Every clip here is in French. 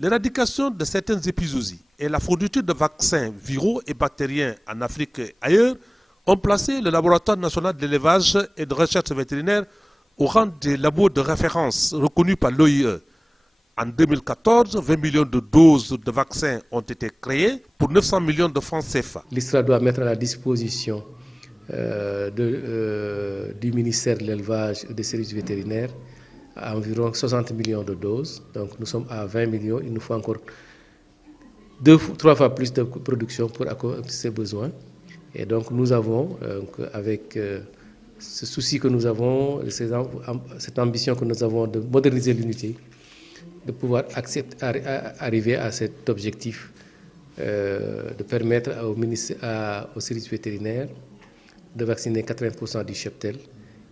L'éradication de certaines épizooties et la fourniture de vaccins viraux et bactériens en Afrique et ailleurs ont placé le Laboratoire national d'élevage et de recherche vétérinaire au rang des labos de référence reconnus par l'OIE. En 2014, 20 millions de doses de vaccins ont été créées pour 900 millions de francs CFA. L'ISRA doit mettre à la disposition du ministère de l'élevage et des services vétérinaires à environ 60 millions de doses. Donc nous sommes à 20 millions, il nous faut encore 3 fois plus de production pour accomplir ces besoins. Et donc nous avons, avec ce souci que nous avons, cette ambition que nous avons de moderniser l'unité, de pouvoir arriver à cet objectif de permettre au service vétérinaire de vacciner 80% du cheptel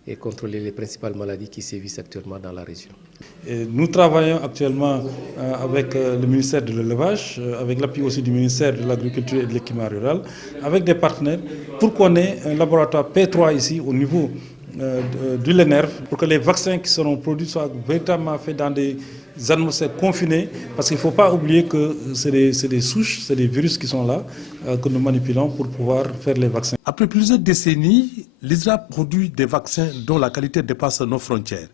et contrôler les principales maladies qui sévissent actuellement dans la région. Et nous travaillons actuellement avec le ministère de l'élevage, avec l'appui aussi du ministère de l'agriculture et de l'équipement rural, avec des partenaires pour qu'on ait un laboratoire P3 ici au niveau du LENERV, pour que les vaccins qui seront produits soient véritablement faits dans des atmosphères confinées, parce qu'il ne faut pas oublier que c'est des souches, c'est des virus qui sont là, que nous manipulons pour pouvoir faire les vaccins. Après plusieurs décennies, l'ISRA produit des vaccins dont la qualité dépasse nos frontières.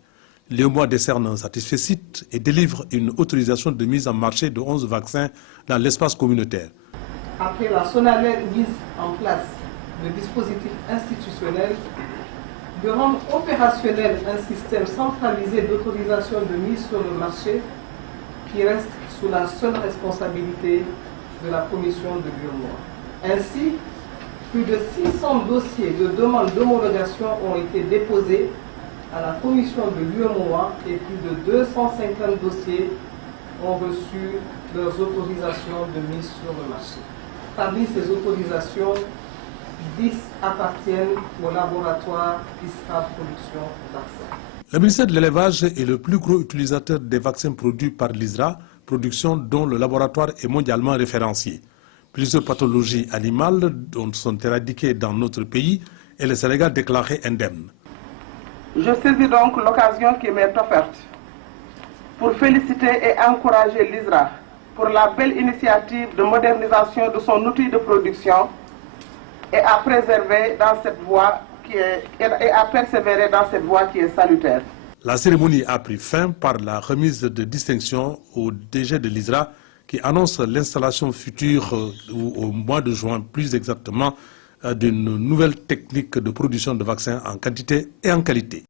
L'UEMOA décerne un satisfecit et délivre une autorisation de mise en marché de 11 vaccins dans l'espace communautaire. Après la solennelle mise en place de dispositifs institutionnels, de rendre opérationnel un système centralisé d'autorisation de mise sur le marché qui reste sous la seule responsabilité de la commission de l'UEMOA. Ainsi, plus de 600 dossiers de demande d'homologation ont été déposés à la commission de l'UEMOA et plus de 250 dossiers ont reçu leurs autorisations de mise sur le marché. Parmi ces autorisations, 10 appartiennent au laboratoire ISRA Production Vaccins. Le ministère de l'élevage est le plus gros utilisateur des vaccins produits par l'ISRA Production, dont le laboratoire est mondialement référencié. Plusieurs pathologies animales sont éradiquées dans notre pays et le Sénégal déclaré indemne. Je saisis donc l'occasion qui m'est offerte pour féliciter et encourager l'ISRA pour la belle initiative de modernisation de son outil de production et à préserver dans cette voie et à persévérer dans cette voie qui est salutaire. La cérémonie a pris fin par la remise de distinction au DG de l'ISRA qui annonce l'installation future au mois de juin, plus exactement, d'une nouvelle technique de production de vaccins en quantité et en qualité.